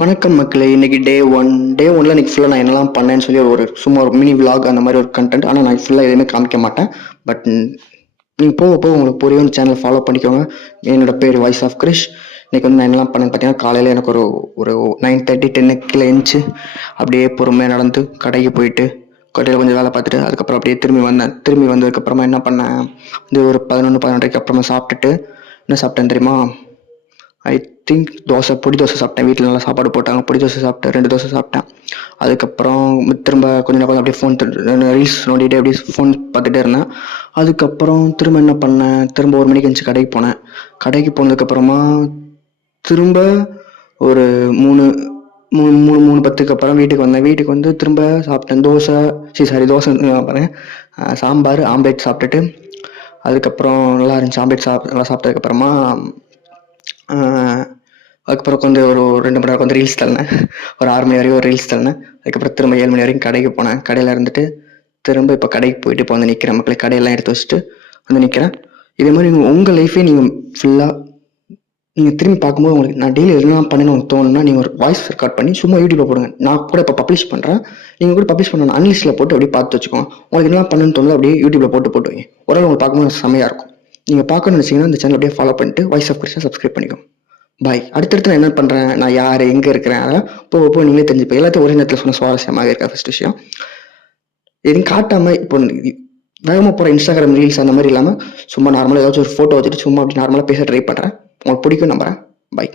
வணக்கம் மக்களே! இன்னைக்கு டே 1ல இன்னைக்கு ஃபுல்லா நான் என்னலாம் பண்ணேன்னு சொல்லி சும்மா ஒரு மினி விளாக் அந்த மாதிரி ஒரு கன்டென்ட். ஆனா நான் ஃபுல்லா எதுவுமே காமிக்க மாட்டேன். பட் நீங்க போக போக உங்களுக்கு புரியும். இந்த சேனல் ஃபாலோ பண்ணிக்கோங்க. என்னோட பேர் வாய்ஸ் ஆஃப் கிரிஷ். இன்னைக்கு வந்து நான் என்னலாம் பண்ணேன்னு பார்த்தீங்கன்னா, காலையில எனக்கு ஒரு ஒரு 9:30 10க்கு கீழ எந்திச்சு அப்படியே பொறுமையா நடந்து கடைக்கு போயிட்டு, கடையில கொஞ்சம் வேலை பார்த்துட்டு, அதுக்கப்புறம் அப்படியே திரும்பி வந்தேன். திரும்பி வந்ததுக்கப்புறமா என்ன பண்ணேன், வந்து ஒரு 11 11:30க்கு அப்புறமா சாப்பிட்டுட்டு, என்ன சாப்பிட்டேன் தெரியுமா? ஐ திங்க் பொடி தோசை சாப்பிட்டேன். வீட்டில் நல்லா சாப்பாடு போட்டாங்க. பொடி தோசை சாப்பிட்டேன், 2 தோசை சாப்பிட்டேன். அதுக்கப்புறம் திரும்ப கொஞ்ச நேரம் அப்படியே ரீல்ஸ் நோண்டிகிட்டே அப்படியே ஃபோன் பார்த்துட்டே இருந்தேன். அதுக்கப்புறம் திரும்ப என்ன பண்ணேன், திரும்ப 1 மணிக்கு எந்திரிச்சு கடைக்கு போனேன். கடைக்கு போனதுக்கப்புறமா திரும்ப ஒரு 3 3 3 3:10க்கு அப்புறம் வீட்டுக்கு வந்தேன். வீட்டுக்கு வந்து திரும்ப சாப்பிட்டேன். தோசை பாருங்க, சாம்பார், ஆம்லேட் சாப்பிட்டுட்டு, அதுக்கப்புறம் நல்லா இருந்துச்சு. ஆம்லேட் நல்லா சாப்பிட்டதுக்கப்புறமா அதுக்கப்புறம் கொஞ்சம் ஒரு 2 மணி நேரம் கொஞ்சம் ரீல்ஸ் தள்ளினேன். ஒரு 6 மணி வரைக்கும் ஒரு ரீல்ஸ் தள்ளினேன். அதுக்கப்புறம் திரும்ப 7 மணி வரைக்கும் கடைக்கு போனேன். கடையில் இருந்துட்டு திரும்ப இப்போ கடைக்கு போயிட்டு இப்போ வந்து நிற்கிறேன். மக்களே, கடையெல்லாம் எடுத்து வச்சுட்டு வந்து நிற்கிறேன். இதே மாதிரி உங்கள் லைஃபே நீங்கள் ஃபுல்லாக நீங்கள் திரும்பி பார்க்கும்போது உங்களுக்கு நான் டெய்லி எதுலாம் பண்ணணும்னு உங்களுக்கு தோணுன்னா நீங்கள் ஒரு வாய்ஸ் ரெக்கார்ட் பண்ணி சும்மா யூடியூப்ல போடுங்க. நான் கூட இப்போ பப்ளிஷ் பண்ணுறேன். நீங்கள் கூட பப்ளிஷ் பண்ணணும். அன்லிஸ்ட்டில் போட்டு அப்படியே பார்த்து வச்சுக்கோங்க. உங்களுக்கு என்னலாம் பண்ணணும்னு தோணுதோ அப்படியே யூடியூப்ல போட்டு வைங்க. ஒரு நாள் உங்களுக்கு பார்க்கும்போது செம்மையாக இருக்கும். நீங்கள் பார்க்கணும்னு நினச்சிங்கன்னா இந்த சேனல் அப்படியே ஃபாலோ பண்ணிட்டு வாய்ஸ் ஆஃப் கிரிஷை சப்ஸ்கிரைப் பண்ணிக்கோங்க. பாய். அடுத்தடுத்து நான் என்ன பண்ணுறேன், நான் யார், எங்கே இருக்கிறேன், அதெல்லாம் போக நீங்களே தெரிஞ்சுப்போம். எல்லாத்தையும் ஒரே நேரத்தில் சொன்ன சுவாரஸ்யமாக இருக்கா ஃபர்ஸ்ட் விஷயம். எதுவும் காட்டாமல் இப்போ வேகமாக போகிற இன்ஸ்டாகிராம் ரீல்ஸ் அந்த மாதிரி இல்லாமல் சும்மா நார்மலாக ஏதாச்சும் ஒரு ஃபோட்டோ வச்சுட்டு சும்மா அப்படி நார்மலாக பேச ட்ரை பண்ணுறேன். உங்களுக்கு பிடிக்கும் நம்புறேன். பாய்.